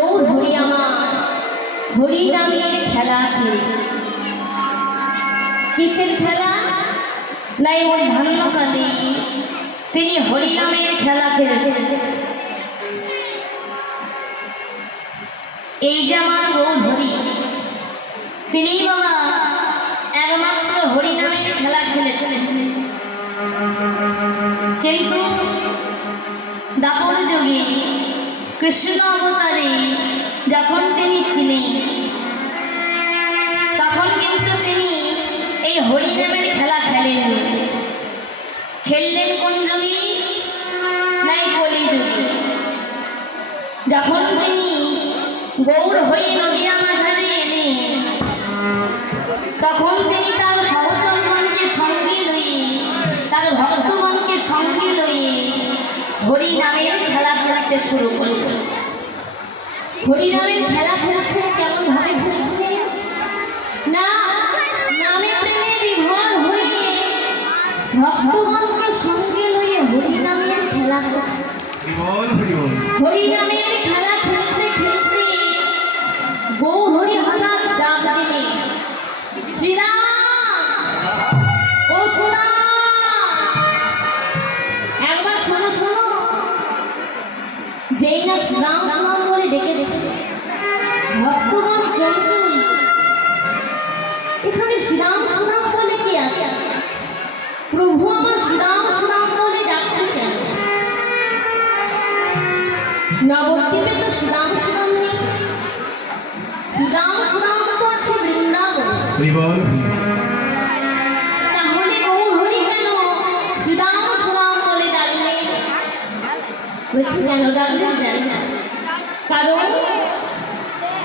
গৌর হরি আমার হরি নামের খেলা খেলেছে। কিসের খেলা? না এমন ধান্যকালে তিনি হরি নামের খেলা খেলেছেন। এই যে আমার গৌর হরি, তিনি বাবা একমাত্র হরি নামের খেলা খেলেছেন। কিন্তু দাপর যুগে কৃষ্ণ অবতারে যখন তিনি ছিলেন, তখন কিন্তু তিনি এই হরি নামের খেলা খেলেন। খেললেন কোন যুগে? নাই কলি যুগে। যখন তিনি গৌর হয়ে নদিয়া বাজারে এলেন, তখন তিনি তার সহচরগণকে সঙ্গে লইয়ে, তার ভক্তগণকে সঙ্গে লইয়ে হরি নামের খেলা খেলতে শুরু করলেন। হরি নামের খেলা খেলছে কেমন ভাবে খেলছে? না নামে প্রেমে বিভোর হয়ে ভক্তগণকে সঙ্গে লইয়ে হরি নামের খেলা খেলছে। হরি নামের খেলা খেলতে খেলতে গৌর হরি হঠাৎ ডাক দিলেন, শ্রীরাম ও শ্রীরাম, একবার শোনো শোনো। যেই না শ্রীরাম শ্রীরাম বলে ডেকে দিচ্ছে, ভক্তগণ চমকে উঠল। এখানে শ্রীরাম শ্রীরাম বলে কি আছে? প্রভু আমার শ্রীরাম শ্রীরাম বলে ডাকছে কেন? নবদ্বীপে তো শ্রীরাম শ্রীরাম নেই, শ্রীরাম শ্রীরাম তো আছে বৃন্দাবন। তাহলে গৌর হরি কেন শ্রীরাম শ্রীরাম বলে ডাকলেন? বলছি কেন ডাকলেন জানি না, কারণ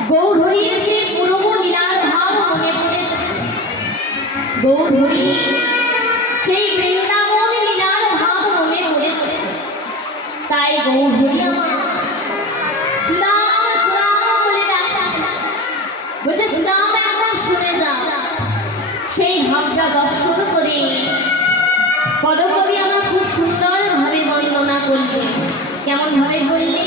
গৌর হরির সে পূর্ব লীলার ভাব মনে পড়েছে। গৌর হরি সেই বৃন্দাবন লীলার ভাব মনে পড়েছে। তাই গৌর হরি আমার শ্রীরাম শ্রীরাম বলে ডাকছে। বলছে শ্রীরাম একবার শুনে যাও। সেই ভাবটা দর্শন করে পদকবি আমার খুব সুন্দরভাবে বর্ণনা করলেন। কেমন ভাবে বললেন?